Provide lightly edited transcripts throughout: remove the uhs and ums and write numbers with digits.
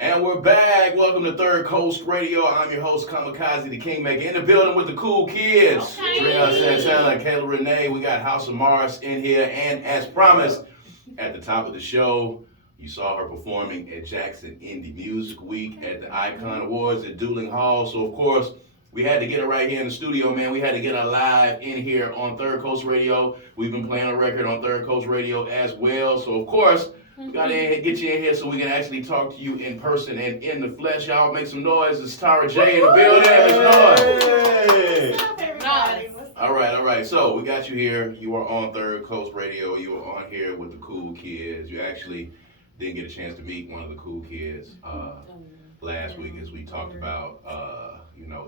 And we're back. Welcome to Third Coast Radio. I'm your host, Kamikaze the Kingmaker, in the building with the cool kids. Treon Santana and Kayla Renee. We got House of Mars in here. And as promised, at the top of the show, you saw her performing at Jackson Indie Music Week at the Icon Awards at Dueling Hall. So, of course, we had to get her right here in the studio, man. We had to get her live in here on Third Coast Radio. We've been playing a record on Third Coast Radio as well. So, of course, we got to get you in here so we can actually talk to you in person and in the flesh. Y'all make some noise. It's Tarah Jaye in the building. Make noise. All right. So we got you here. You are on Third Coast Radio. You are on here with the cool kids. You actually didn't get a chance to meet one of the cool kids last week as we talked about,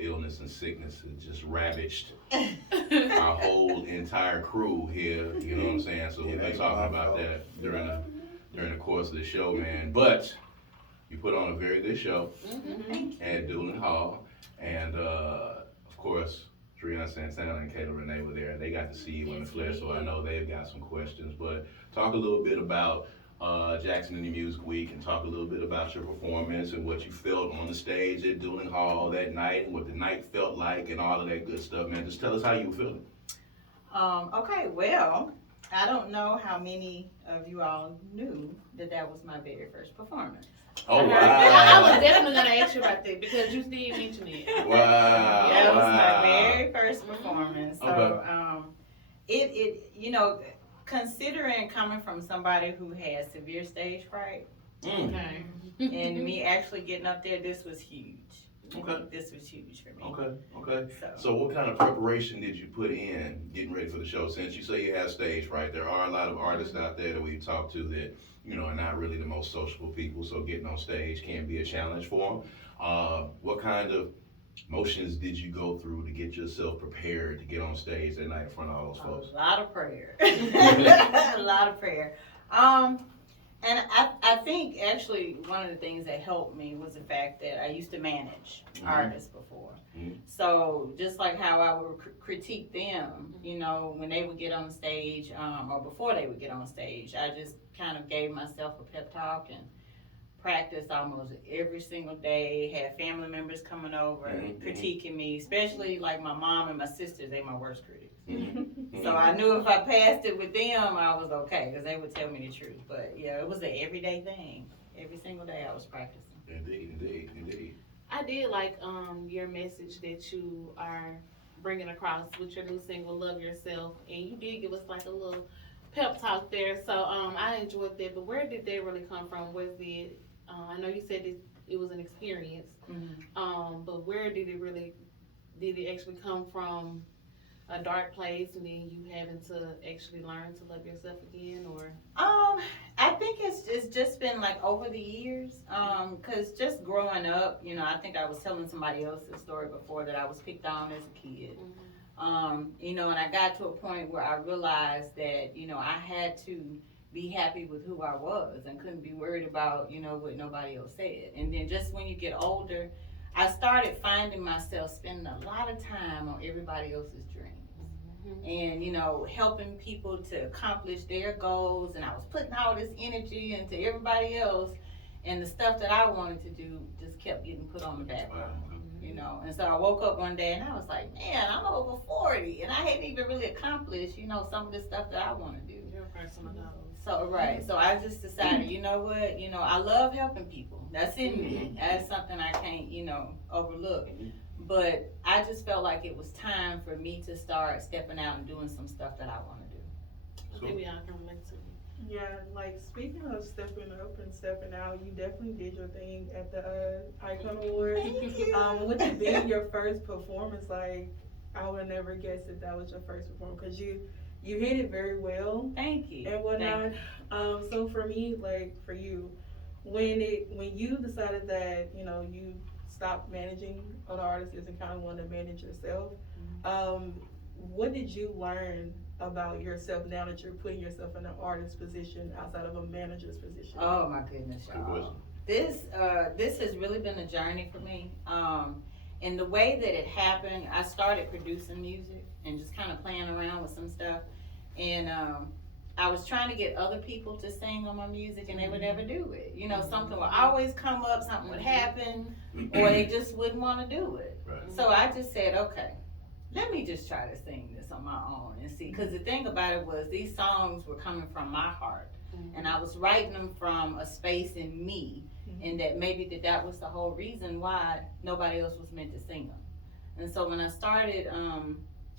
illness and sickness. It just ravaged our whole entire crew here. You know what I'm saying? So we've been talking about that during the course of the show, man. But you put on a very good show at Dueling Hall. And, of course, Treon Santana and Kayla Renee were there. They got to see you in the flesh, so I know they've got some questions. But talk a little bit about Jackson Indie Music Week and talk a little bit about your performance and what you felt on the stage at Dueling Hall that night and what the night felt like and all of that good stuff, man. Just tell us how you were feeling. Okay, well, I don't know how many of you all knew that was my very first performance. Oh, wow. I was definitely going to ask you about that because you still mentioned it. Wow. That was my very first performance. So, considering coming from somebody who had severe stage fright, and me actually getting up there, this was huge. Okay. This was huge for me. Okay. So what kind of preparation did you put in getting ready for the show? Since you say you have stage fright, there are a lot of artists out there that we've talked to that, are not really the most sociable people, so getting on stage can be a challenge for them. What kind of motions did you go through to get yourself prepared to get on stage that night in front of all those folks? A lot of prayer. A lot of prayer. And I think actually one of the things that helped me was the fact that I used to manage artists before. So just like how I would critique them, when they would get on the stage or before they would get on stage, I just kind of gave myself a pep talk and practiced almost every single day, had family members coming over critiquing me, especially like my mom and my sisters, they my worst critics. So I knew if I passed it with them, I was okay, because they would tell me the truth. But yeah, it was an everyday thing. Every single day I was practicing. Indeed. I did like your message that you are bringing across with your new single, Love Yourself. And you did give us like a little pep talk there. So I enjoyed that. But where did that really come from? Was it, I know you said it was an experience, but where did it actually come from? A dark place and then you having to actually learn to love yourself again, or? I think it's just been like over the years, cause just growing up, I think I was telling somebody else's story before that I was picked on as a kid. And I got to a point where I realized that, I had to be happy with who I was and couldn't be worried about, what nobody else said. And then just when you get older, I started finding myself spending a lot of time on everybody else's dreams. And, helping people to accomplish their goals. And I was putting all this energy into everybody else. And the stuff that I wanted to do just kept getting put on the back burner. And so I woke up one day and I was like, man, I'm over 40. And I hadn't even really accomplished, some of the stuff that I want to do. Your personal goals. So I just decided, you know what, I love helping people. That's in me. That's something I can't, overlook. But I just felt like it was time for me to start stepping out and doing some stuff that I want to do. I think we all can relate to it. Yeah, like speaking of stepping up and stepping out, you definitely did your thing at the Icon Awards. With it being your first performance, like I would have never guessed that was your first performance because you hit it very well. Thank you. And whatnot. So for me, like for you, when you decided that you stopped managing other artists and kind of wanted to manage yourself, what did you learn about yourself now that you're putting yourself in an artist position outside of a manager's position? Oh my goodness, y'all. This has really been a journey for me. And the way that it happened, I started producing music and just kind of playing around with some stuff. And I was trying to get other people to sing on my music and they would never do it. You know, something would always come up, something would happen, or they just wouldn't want to do it. Right. So I just said, okay, let me just try to sing this on my own and see. Because the thing about it was these songs were coming from my heart. And I was writing them from a space in me, and that maybe that was the whole reason why nobody else was meant to sing them. And so when I started,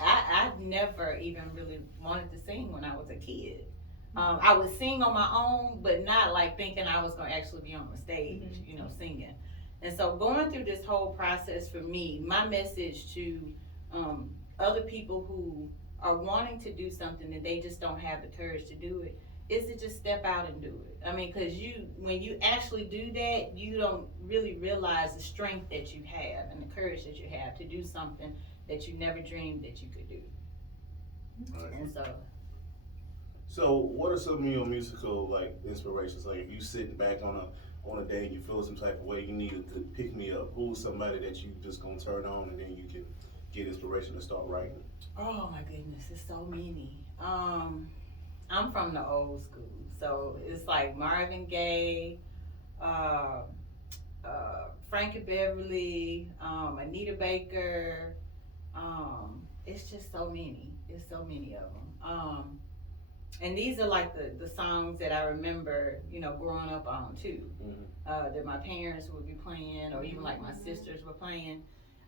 I never even really wanted to sing when I was a kid. I would sing on my own, but not like thinking I was going to actually be on the stage, you know, singing. And so going through this whole process for me, my message to other people who are wanting to do something and they just don't have the courage to do it, is to just step out and do it. I mean, because when you actually do that, you don't really realize the strength that you have and the courage that you have to do something that you never dreamed that you could do. Right. And So, what are some of your musical like inspirations? Like, if you sit back on a day and you feel some type of way, you needed to pick me up. Who's somebody that you just gonna turn on and then you can get inspiration to start writing? oh my goodness, it's so many. I'm from the old school, so it's like Marvin Gaye, Frankie Beverly, Anita Baker. It's just so many. It's so many of them. And these are like the songs that I remember, you know, growing up on too. That my parents would be playing, or even like my sisters were playing.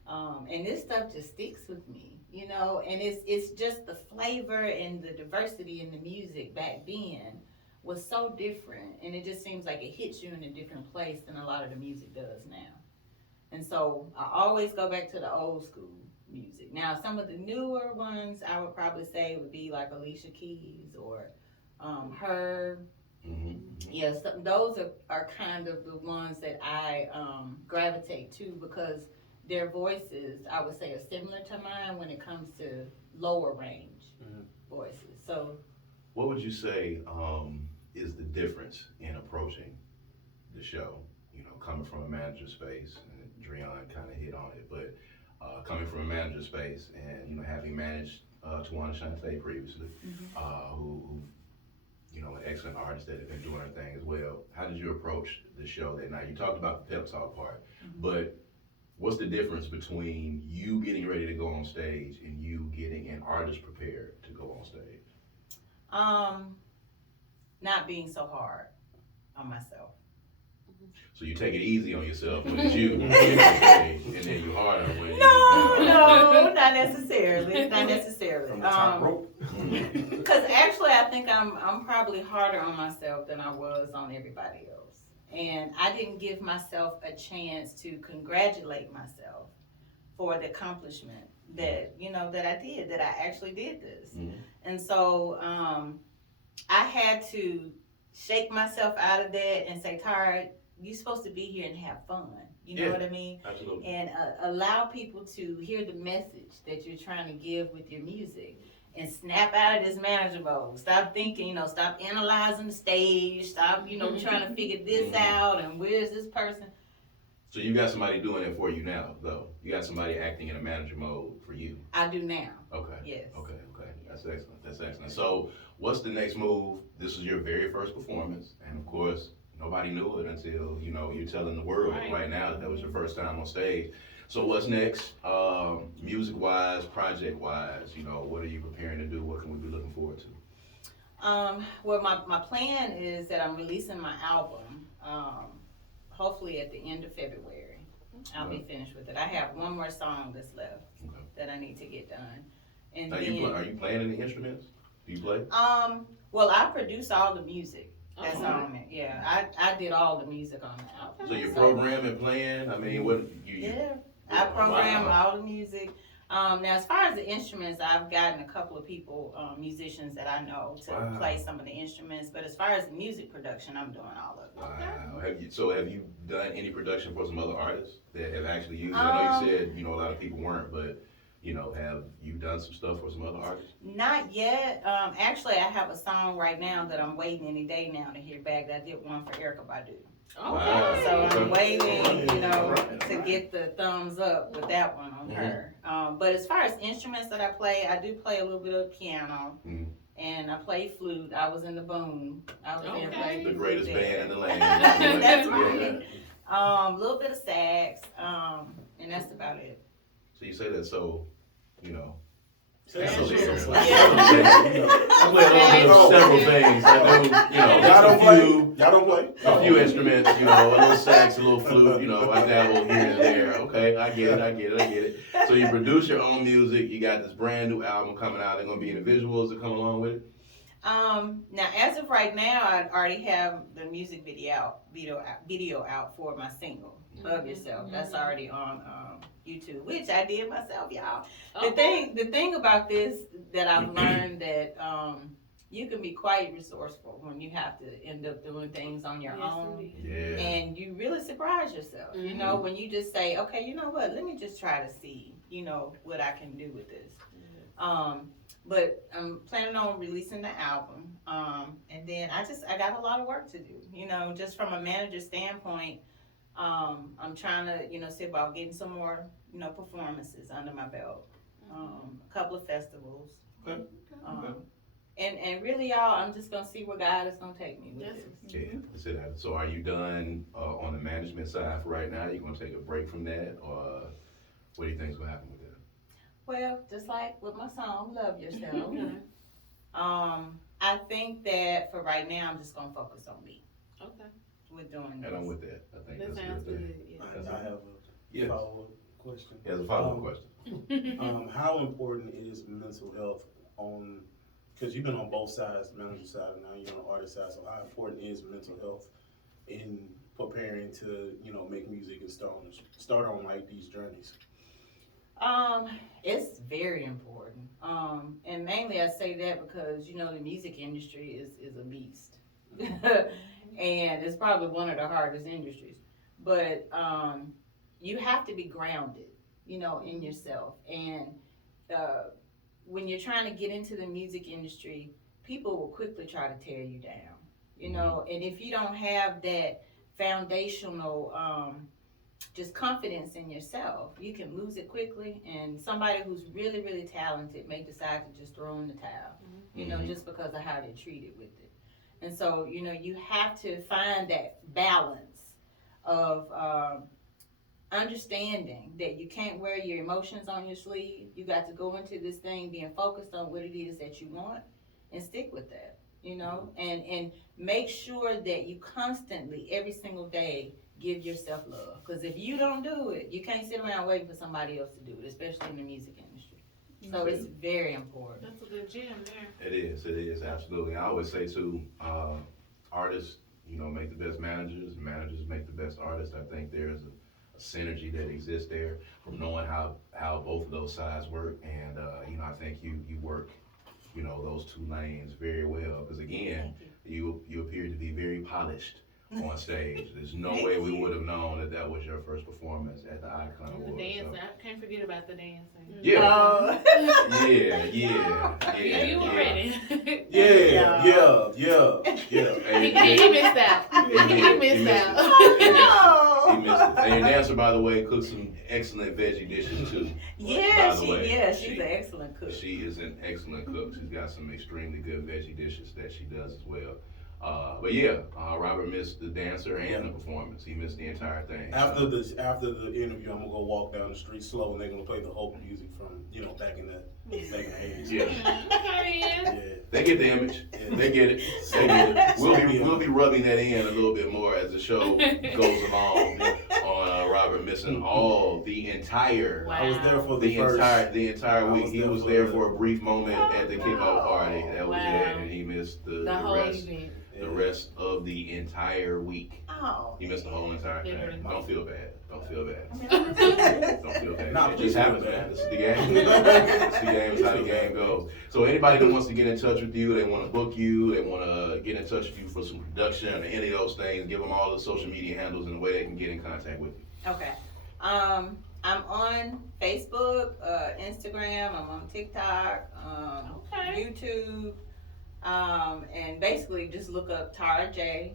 And this stuff just sticks with me, you know, and it's just the flavor and the diversity in the music back then was so different, and it just seems like it hits you in a different place than a lot of the music does now. And so I always go back to the old school music. Now some of the newer ones I would probably say would be like Alicia Keys or Herb. Yes, those are kind of the ones that I gravitate to because their voices, I would say, are similar to mine when it comes to lower range voices. So, what would you say is the difference in approaching the show? You know, coming from a manager space, and Dreon kind of hit on it, but coming from a manager space, and you know, having managed Tawana Shante previously, who you know, an excellent artist that have been doing her thing as well. How did you approach the show that night? You talked about the pep talk part, but what's the difference between you getting ready to go on stage and you getting an artist prepared to go on stage? Not being so hard on myself. So you take it easy on yourself when it's you on stage, and then you harder when No, not necessarily. Not necessarily. From the top rope. Because actually, I think I'm probably harder on myself than I was on everybody else. And I didn't give myself a chance to congratulate myself for the accomplishment that, you know, that I did, that I actually did this. And so I had to shake myself out of that and say, Tarah, you're supposed to be here and have fun. You know what I mean? Absolutely. And allow people to hear the message that you're trying to give with your music. And snap out of this manager mode. Stop thinking, you know, stop analyzing the stage. Stop, you know, trying to figure this out and where's this person. So you got somebody doing it for you now, though. You got somebody acting in a manager mode for you. I do now. Okay. Yes. Okay. That's excellent. That's excellent. So what's the next move? This is your very first performance, and of course, nobody knew it until, you know, you're telling the world right now that was your first time on stage. So what's next, music-wise, project-wise? You know, what are you preparing to do? What can we be looking forward to? Well, my plan is that I'm releasing my album, hopefully at the end of February. I'll be finished with it. I have one more song that's left that I need to get done. And are you playing any instruments? Do you play? Well, I produce all the music that's on it. Yeah, I did all the music on the album. So you're programming, playing? I mean, what you? Yeah. I program all the music. Now, as far as the instruments, I've gotten a couple of people, musicians that I know to play some of the instruments. But as far as the music production, I'm doing all of it. Wow. Have you done any production for some other artists that have actually used it? I know you said, you know, a lot of people weren't, but, you know, have you done some stuff for some other artists? Not yet. Actually, I have a song right now that I'm waiting any day now to hear back. I did one for Erykah Badu. Wow. So I'm waiting, you know, to get the thumbs up with that one on her. But as far as instruments that I play, I do play a little bit of piano, and I played flute. I was in the boom. I was there Okay. playing The flute greatest there. band in the land. That's Yeah. right. A little bit of sax, and that's about it. So you say that so, you know. Say So something. there. Yeah. I play a little bit of several things. I do, you know, Y'all don't a play? few, Y'all don't play? a few instruments, you know, a little sax, a little flute, you know, I dabble here and there. Okay, I get it. So you produce your own music. You got this brand new album coming out. There gonna be any visuals that come along with it? Now as of right now, I already have the music video out for my single, Love Yourself. That's already on YouTube, which I did myself, y'all. The thing about this that I've learned that you can be quite resourceful when you have to end up doing things on your own. Yeah. And you really surprise yourself, you know, when you just say, okay, you know what, let me just try to see, you know, what I can do with this. But I'm planning on releasing the album, and then I got a lot of work to do, you know, just from a manager standpoint. I'm trying to, you know, see about getting some more, you know, performances under my belt, a couple of festivals. Okay. And really, y'all, I'm just gonna see where God is gonna take me with this. Yeah. So so are you done on the management side for right now? You gonna take a break from that, or what do you think's gonna happen with that? Well, just like with my song, Love Yourself. I think that for right now, I'm just gonna focus on me. Okay. With doing this. And I'm with that. I think That that's a sounds good thing. good. Yeah. I have Yes. a follow-up question. As a follow-up question. How important is mental health on, because you've been on both sides, the manager side, and now you're on the artist side, so how important is mental health in preparing to, you know, make music and start on like these journeys? It's very important. And mainly I say that because, you know, the music industry is a beast. And it's probably one of the hardest industries. But you have to be grounded, you know, in yourself. And when you're trying to get into the music industry, people will quickly try to tear you down, you know. And if you don't have that foundational just confidence in yourself, you can lose it quickly. And somebody who's really, really talented may decide to just throw in the towel, you know, just because of how they're treated with it. And so, you know, you have to find that balance of understanding that you can't wear your emotions on your sleeve. You got to go into this thing being focused on what it is that you want and stick with that, you know, and make sure that you constantly, every single day, give yourself love. Because if you don't do it, you can't sit around waiting for somebody else to do it, especially in the music industry. So it's very important. That's a good gem there. It is, absolutely. I always say too, artists, you know, make the best managers, managers make the best artists. I think there's a synergy that exists there from knowing how both of those sides work. And, you know, I think you work, you know, those two lanes very well. Because again, you appear to be very polished on stage. There's no way we would have known that was your first performance at the Icon The Awards. dancing, So. I can't forget about the dancing. Yeah. Yeah, You were ready. Yeah. He missed out. He missed out. He missed it. And your dancer, by the way, cooks some excellent veggie dishes too. Yeah, by the way. she's an excellent cook. She is an excellent cook. She's got some extremely good veggie dishes that she does as well. But yeah, Robert missed the dancer and the performance. He missed the entire thing. After the interview, I'm gonna go walk down the street slow, and they're gonna play the Hope music from, you know, back in the 80s. Yeah. Yeah. They get the image. Yeah. They get it. They get it. We'll be rubbing that in a little bit more as the show goes along on Robert missing all the entire. Wow. I was there for The entire I week. was He there was for there the- for a brief moment at the kickoff party. That was Wow. it, and he missed the whole rest. event. The rest of the entire week. Oh. He missed the whole entire Yeah. thing. Don't feel bad. Don't feel bad. I Don't feel bad. Nah, It please just feel happens, bad. man. This is the game. It's the game. It's how the game goes. So anybody that wants to get in touch with you, they want to book you, they want to get in touch with you for some production or any of those things, give them all the social media handles and the way they can get in contact with you. Okay. I'm on Facebook, Instagram, I'm on TikTok, Okay. YouTube, and basically just look up Tarah Jaye.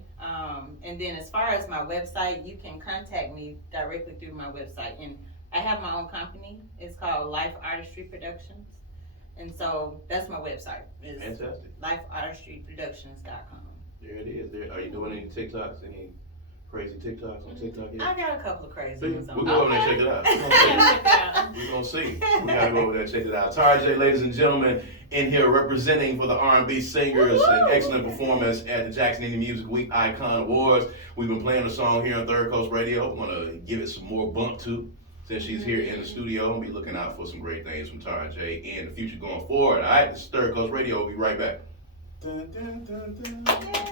And then as far as my website, you can contact me directly through my website. And I have my own company. It's called Life Artistry Productions. And so that's my website. It's Fantastic. lifeartistryproductions.com. There it is. Are you doing any TikToks? Any crazy TikToks on TikTok yet? I got a couple of crazy See, ones on we'll go over there and check it out. We're gonna see. We gotta go over there and check it out. Tarah Jaye, ladies and gentlemen, in here representing for the R&B singers and excellent performance at the Jackson Indie Music Week Icon Awards. We've been playing the song here on Third Coast Radio. I'm gonna give it some more bump to since she's here in the studio. And be looking out for some great things from Tarah Jaye in the future going forward. All right, this is Third Coast Radio. We'll be right back. Dun, dun, dun, dun.